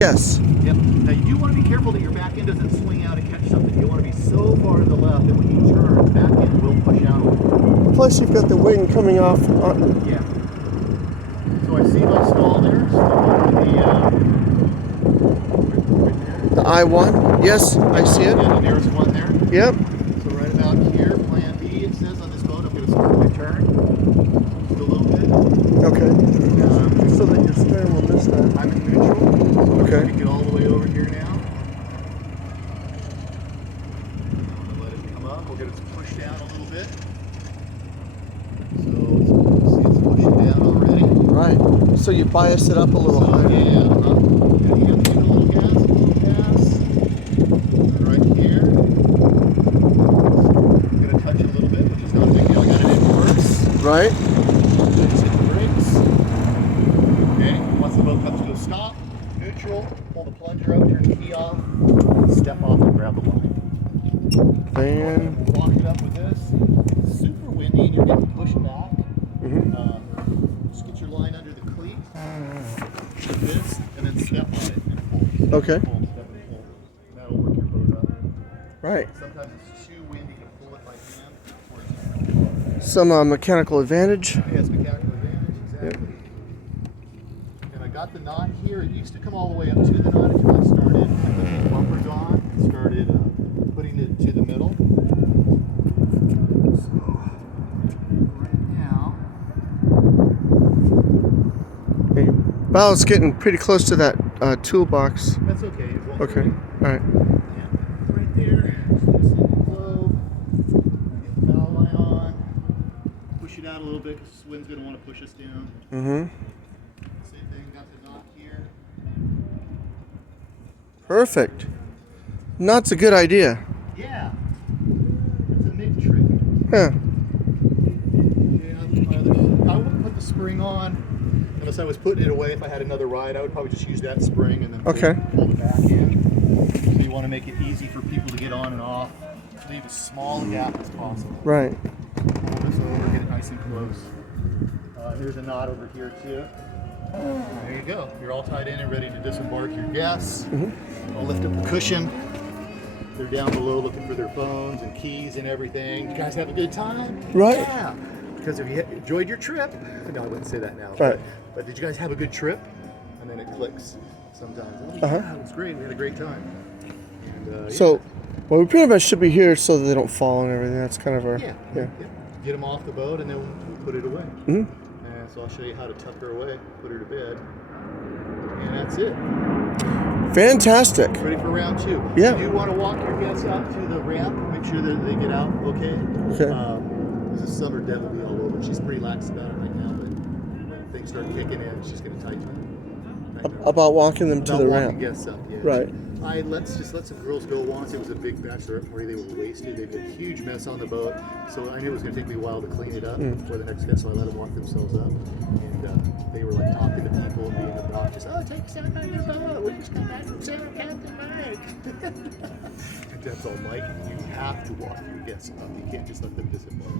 Yes. Yep. Now you do want to be careful that your back end doesn't swing out and catch something. You want to be so far to the left that when you turn, back end will push out a little. Plus you've got the wing coming off. Yeah. So I see my stall there. Stall The I-1. Yes, I see it. Yeah, there's one there. Yep. So right about here, plan B, it says on this boat, I'm going to start my turn. Just a little bit. Okay. So that your stern will miss that. I'm in neutral. So Okay. I'm going to get all the way over here now. I'm going to let it come up. We'll get it to push down a little bit. So see it's pushing down already. Right. So you bias it up a little higher. Yeah, you got to give it a little gas, And right here, I'm going to touch it a little bit, which is not a big deal. I got it in reverse. Right. Just hit the brakes. Okay, once the boat comes to a stop, neutral, pull the plunger out, turn the key off, step off and grab the line. Then. We'll lock it up with this. It's super windy and you're getting pushed back. Just get your line under the cleat, like this, and then step on it and pull. Okay. Pull, step and pull. That'll work your boat up. Right. Sometimes it's too windy to pull it by hand. Or it's Some mechanical advantage. Yes, mechanical advantage, exactly. And I got the knot here. It used to come all the way up to the knot until I started putting the bumpers on and started putting it to the middle. So, right now, Okay. Bow's getting pretty close to that toolbox. that's okay. It won't Okay. worry. All right. Yeah, right there. So just let it flow. Get the bow line on. Push it out a little bit because the wind's going to want to push us down. Same thing, got the knot here. Perfect. Knot's a good idea. Yeah. It's a neat trick. Huh. Yeah, I wouldn't put the spring on unless I was putting it away. If I had another ride, I would probably just use that spring and then pull the back in. So you want to make it easy for people to get on and off. Leave as small a gap as possible. Right. Pull this over, get it nice and close. Here's a knot over here too. There you go. You're all tied in and ready to disembark your guests. I'll lift up the cushion. They're down below looking for their phones and keys and everything. You guys have a good time? Right. Yeah. Because if you enjoyed your trip, no, I wouldn't say that now. Right. But did you guys have a good trip? And then it clicks sometimes. Oh, yeah, it was great. We had a great time. And, So, well, we pretty much should be here so that they don't fall and everything. That's kind of our. yeah. Yeah. Get them off the boat and then we'll put it away. And so I'll show you how to tuck her away, put her to bed, and that's it. Fantastic. Ready for round two. Yeah. You do want to walk your guests out to the ramp, make sure that they get out okay. Okay. There's a summer devil bee all over. She's pretty lax about it right now, but when things start kicking in, she's going to tighten it. About walking them to About the walking ramp. guests up, yeah. Right. I let some girls go once. It was a big bachelorette party. They were wasted. They made a huge mess on the boat. So I knew it was going to take me a while to clean it up before the next guest. So I let them walk themselves up, and they were like talking to people and being obnoxious. Oh, take us out on your boat. We just got back from Sarah, Captain Mike. And that's all, Mike. You have to walk your guests up. You can't just let them disembark.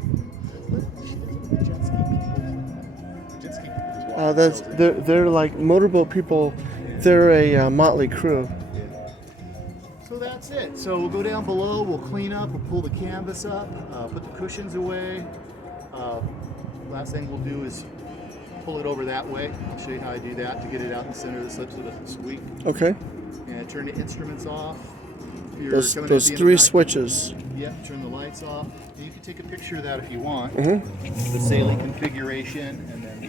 The jet ski people. The jet ski people just walk That's themselves in. they're like motorboat people. They're a motley crew. So that's it. So we'll go down below, we'll clean up, we'll pull the canvas up, put the cushions away. Last thing we'll do is pull it over that way. I'll show you how I do that to get it out in the center of the slip so it doesn't squeak. Okay. And turn the instruments off. If you're Those coming at the end of three the night, switches. Yep, turn the lights off. And you can take a picture of that if you want. The sailing configuration and then the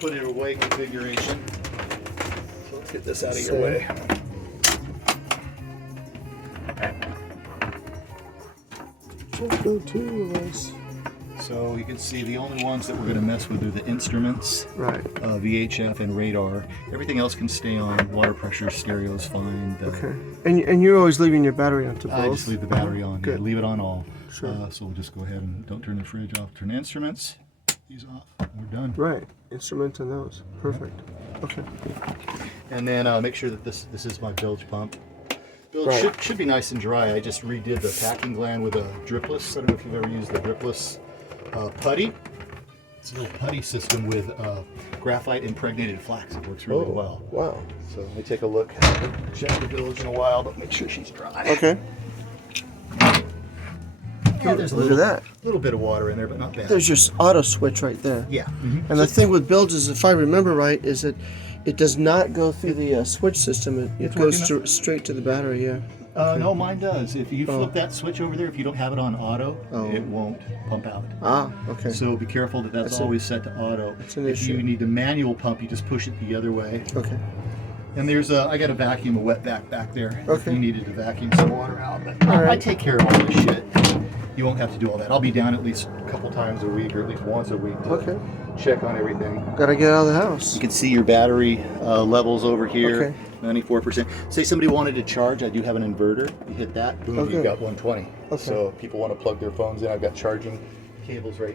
put it away configuration. So let's get this out of your way. Go two of us. So you can see the only ones that we're going to mess with are the instruments, Right. VHF and radar. Everything else can stay on. Water pressure, stereo is fine. Okay. And you're always leaving your battery on to both. I just leave the battery on. Good. Yeah, leave it on all. Sure. So we'll just go ahead and don't turn the fridge off. Turn the instruments. These off. We're done. Right. Instrument and those. Perfect. Okay. And then make sure that this is my bilge pump. Bilge Right. should be nice and dry. I just redid the packing gland with a dripless. I don't know if you've ever used the dripless putty. It's a little putty system with graphite impregnated flax. It works really well. Wow. So let me take a look. Check the bilge in a while, but make sure she's dry. Okay. Yeah, there's a Look little, at that. little bit of water in there, but not bad. There's your auto switch right there. Yeah. And the thing with bilges, if I remember right, is that it does not go through the switch system. It It's goes working straight to the battery. Yeah. No, mine does. If you flip that switch over there, if you don't have it on auto, it won't pump out. Ah. Okay. So be careful that that's always set to auto. an If you issue. need to manual pump, you just push it the other way. Okay. And there's I got a vacuum, a wet vac back there. If Okay. you needed to vacuum some water out. But All right. I take care of all this shit. You won't have to do all that. I'll be down at least a couple times a week, or at least once a week to Okay. check on everything. Gotta get out of the house. You can see your battery levels over here. Okay. 94%. Say somebody wanted to charge, I do have an inverter. You hit that, boom, Okay. you've got 120. Okay. So if people want to plug their phones in, I've got charging cables right